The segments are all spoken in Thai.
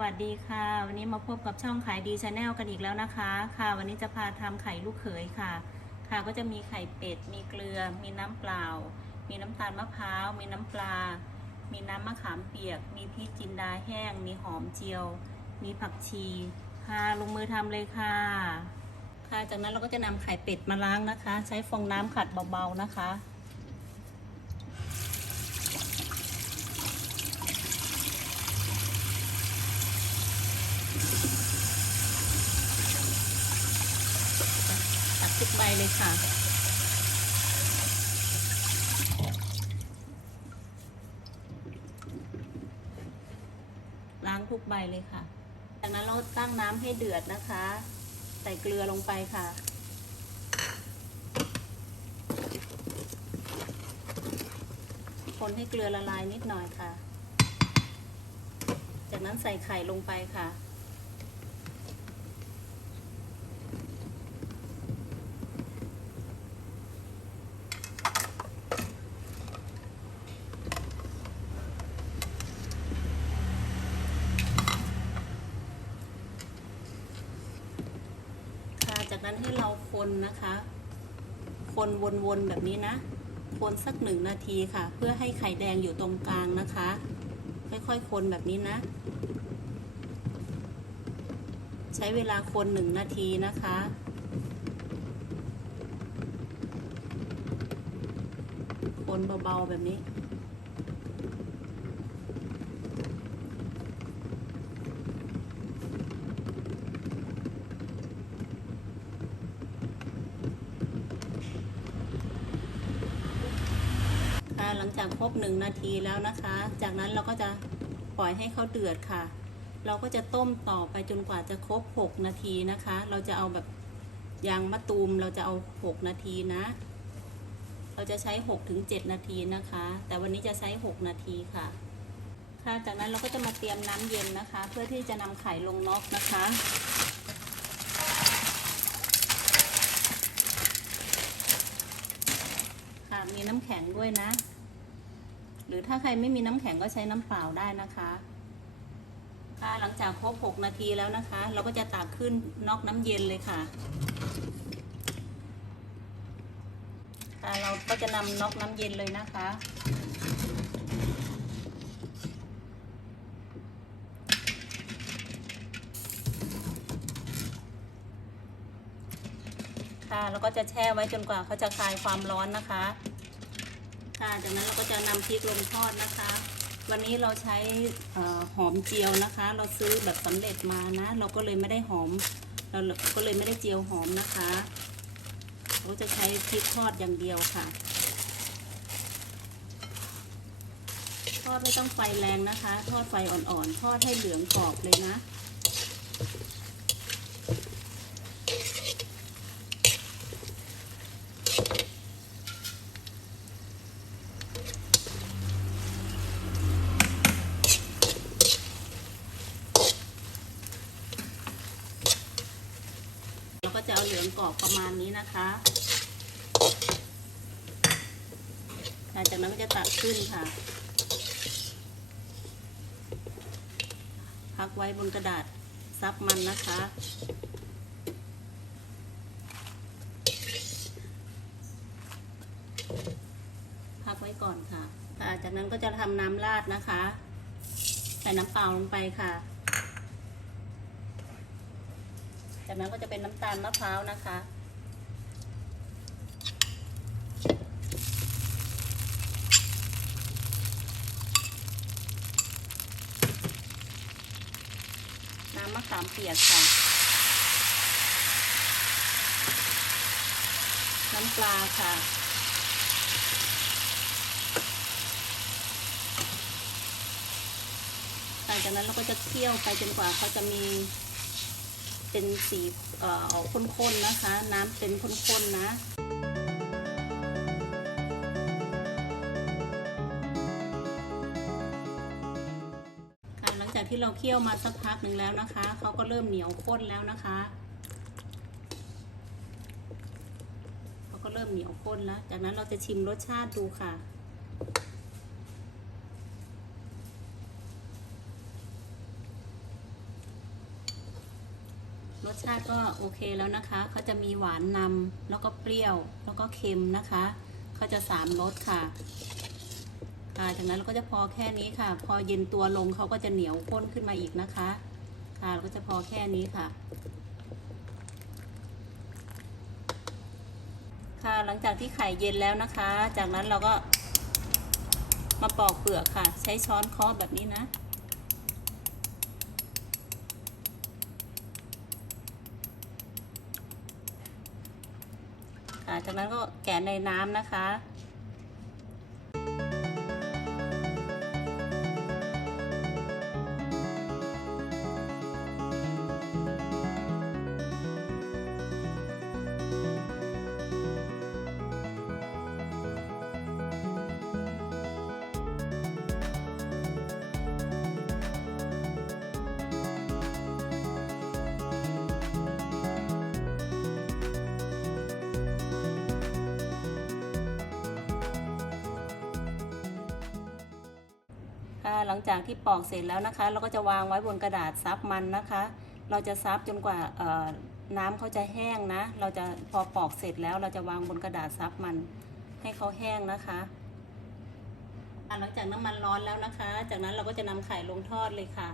วัสดีค่ะ วันนี้มาพบกับช่องขายดีชาแนลกันอีกแล้วนะคะ ค่ะ วันนี้จะพาทำไข่ลูกเขยค่ะ ค่ะก็จะมีไข่เป็ด มีเกลือ มีน้ำเปล่า มีน้ำตาลมะพร้าว มีน้ำปลา มีน้ำมะขามเปียก มีพริกจินดาแห้ง มีหอมเจียว มีผักชี ค่ะ ลงมือทำเลยค่ะ ค่ะ จากนั้นเราก็จะนำไข่เป็ดมาล้างนะคะ ใช้ฟองน้ำขัดเบาๆนะคะ ตัดทุกใบเลยค่ะ ล้างทุกใบเลยค่ะ จากนั้นเราตั้งน้ำให้เดือดนะคะ ใส่เกลือลงไปค่ะคนให้เกลือละลายนิดหน่อยค่ะ จากนั้นใส่ไข่ลงไปค่ะค่ะ จากนั้นให้เรา คนนะคะ คนวนๆแบบนี้นะ คนสักหนึ่งนาทีค่ะ เพื่อให้ไข่แดงอยู่ตรงกลางนะคะ ค่อยๆคนแบบนี้นะ ใช้เวลาคนหนึ่งนาทีนะคะคนเบาๆแบบนี้ หลังจากครบหนึ่งนาทีแล้วนะคะ จากนั้นเราก็จะปล่อยให้เขาเดือดค่ะ เราก็จะต้มต่อไปจนกว่าจะครบ 6 นาทีนะคะ เราจะเอาแบบยางมะตูมเราจะเอา 6 นาทีนะ เราจะใช้6ถึง7นาทีนะคะ แต่วันนี้จะใช้ 6 นาทีค่ะ ค่ะ จากนั้นเราก็จะมาเตรียมน้ำเย็นนะคะ เพื่อที่จะนำไข่ลงน็อกนะคะค่ะมีน้ำแข็งด้วยนะ รือถ้าใครไม่มีน้ำแข็งก็ใช้น้ำเปล่าได้นะคะค่ะหลังจากครบ 6 นาทีแล้วนะคะ เราก็จะตักขึ้นนอกน้ำเย็นเลยค่ะค่ะเราก็จะนำนอกน้ำเย็นเลยนะคะค่ะแล้วก็จะแช่ไว้จนกว่าเขาจะคลายความร้อนนะคะ ค่ะ จากนั้นเราก็จะนำพริกลงทอดนะคะ วันนี้เราใช้หอมเจียวนะคะ เราซื้อแบบสำเร็จมานะ เราก็เลยไม่ได้หอม เราก็เลยไม่ได้เจียวหอมนะคะ เราจะใช้พริกทอดอย่างเดียวค่ะ ทอดไม่ต้องไฟแรงนะคะ ทอดไฟอ่อนๆ ทอดให้เหลืองกรอบเลยนะ จะเอาเหลืองกรอบประมาณนี้นะคะ หลังจากนั้นก็จะตักขึ้นค่ะ พักไว้บนกระดาษซับมันนะคะ พักไว้ก่อนค่ะค่ะจากนั้นก็จะทำน้ำราดนะคะ ใส่น้ำเปล่าลงไปค่ะ จากนั้นก็จะเป็นน้ำตาลมะพร้าวนะคะ น้ำมะขามเปียกค่ะ น้ำปลาค่ะหลังจากนั้นเราก็จะเคี่ยวไปจนกว่าเขาจะมี เป็นสีเอ่อกข้นๆนะคะ น้ำเป็นข้นๆนะหลังจากที่เราเคี่ยวมาสักพักหนึ่งแล้วนะคะเขาก็เริ่มเหนียวข้นแล้วนะคะเขาก็เริ่มเหนียวข้นแล้ว จากนั้นเราจะชิมรสชาติดูค่ะ รสชาติก็โอเคแล้วนะคะเขาจะมีหวานนำแล้วก็เปรี้ยวแล้วก็เค็มนะคะเขาจะสามรสค่ะค่ะจากนั้นเราก็จะพอแค่นี้ค่ะ พอเย็นตัวลงเขาก็จะเหนียวข้นขึ้นมาอีกนะคะ ค่ะเราก็จะพอแค่นี้ค่ะ ค่ะหลังจากที่ไข่เย็นแล้วนะคะ จากนั้นเราก็มาปอกเปลือกค่ะ ใช้ช้อนเคาะแบบนี้นะ จากนั้นก็แกะในน้ำนะคะ หลังจากที่ปอกเสร็จแล้วนะคะ เราก็จะวางไว้บนกระดาษซับมันนะคะ เราจะซับจนกว่าน้ำเขาจะแห้งนะ เราจะพอปอกเสร็จแล้วเราจะวางบนกระดาษซับมันให้เขาแห้งนะคะหลังจากน้ำมันร้อนแล้วนะคะ จากนั้นเราก็จะนำไข่ลงทอดเลยค่ะ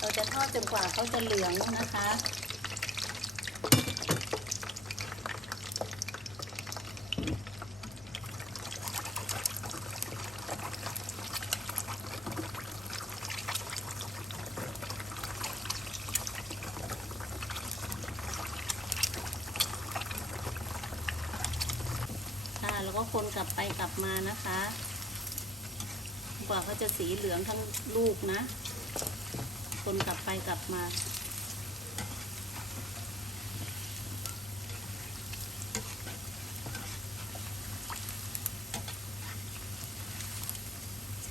เราจะทอดจนกว่าเขาจะเหลืองนะคะ แล้วก็คนกลับไปกลับมานะคะกว่าเขาจะสีเหลืองทั้งลูกนะ คนกลับไปกลับมา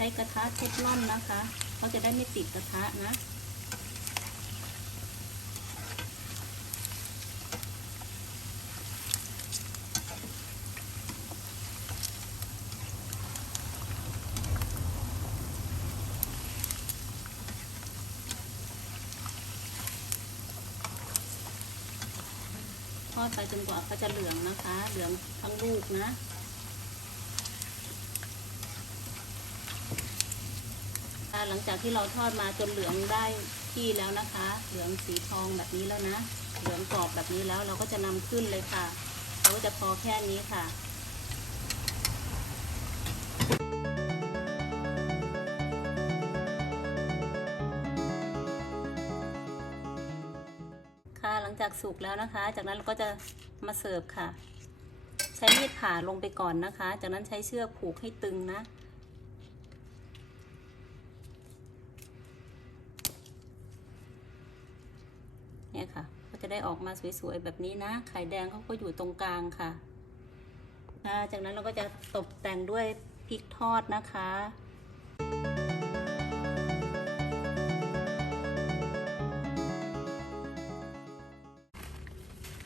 ช้กระทะเทฟลอนนะคะเขาจะได้ไม่ติดกระทะนะทอดไปจนกว่าเขาจะเหลืองนะคะ เหลืองทั้งลูกนะ ค่ะ หลังจากที่เราทอดมาจนเหลืองได้ที่แล้วนะคะ เหลืองสีทองแบบนี้แล้วนะ เหลืองกรอบแบบนี้แล้วเราก็จะนำขึ้นเลยค่ะ เราก็จะพอแค่นี้ค่ะค่ะหลังจากสุกแล้วนะคะ จากนั้นเราก็จะมาเสิร์ฟค่ะ ใช้มีดผ่าลงไปก่อนนะคะ จากนั้นใช้เชือกผูกให้ตึงนะ เนี่ยค่ะ ก็จะได้ ออกมาสวยๆแบบนี้นะ ไข่แดงเขาก็อยู่ตรงกลางค่ะ จากนั้นเราก็จะตกแต่งด้วยพริกทอดนะคะ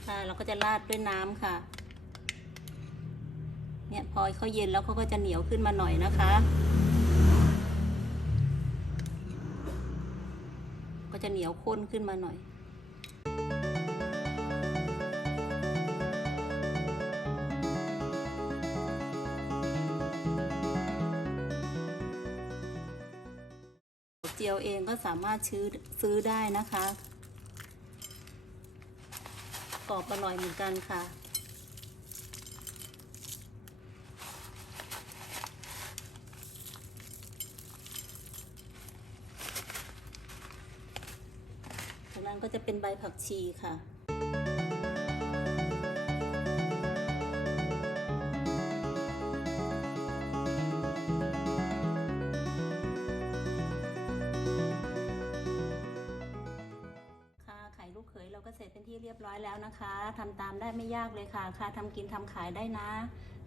ค่ะเราก็จะราดด้วยน้ำค่ะ เนี่ยพอเขาเย็นแล้วเขาก็จะเหนียวขึ้นมาหน่อยนะคะ ก็จะเหนียวข้นขึ้นมาหน่อย เองก็สามารถซื้อซื้อได้นะคะกรอบอร่อยเหมือนกันค่ะ จากนั้นก็จะเป็นใบผักชีค่ะ อยแล้วนะคะทำตามได้ไม่ยากเลยค่ะ ค่ะทำกินทำขายได้นะ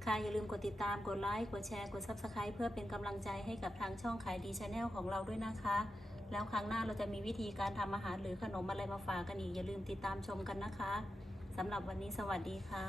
ค่ะอย่าลืมกดติดตามกดไลค์กดแชร์กดซับสไคร b ์เพื่อเป็นกำลังใจให้กับทางช่องขายดีชาแนลของเราด้วยนะคะ แล้วครั้งหน้าเราจะมีวิธีการทำอาหารหรือขนมอะไรมาฝากกันอีก อย่าลืมติดตามชมกันนะคะสำหรับวันนี้สวัสดีค่ะ